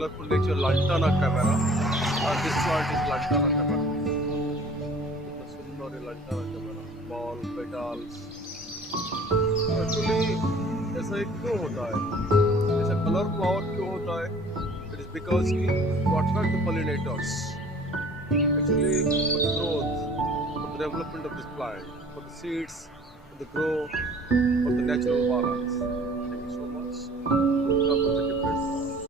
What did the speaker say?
colorful nature Lantana Camara. This plant is Lantana Camara. कितना सुंदर है Lantana Camara. Ball, petals. Actually, ऐसा एक क्यों होता है? ऐसा color flower क्यों होता है? It is because to attract the pollinators. Actually, for the growth, for the development of this plant, for the seeds, for the grow, for the natural balance. Thank you so much. We'll come with the different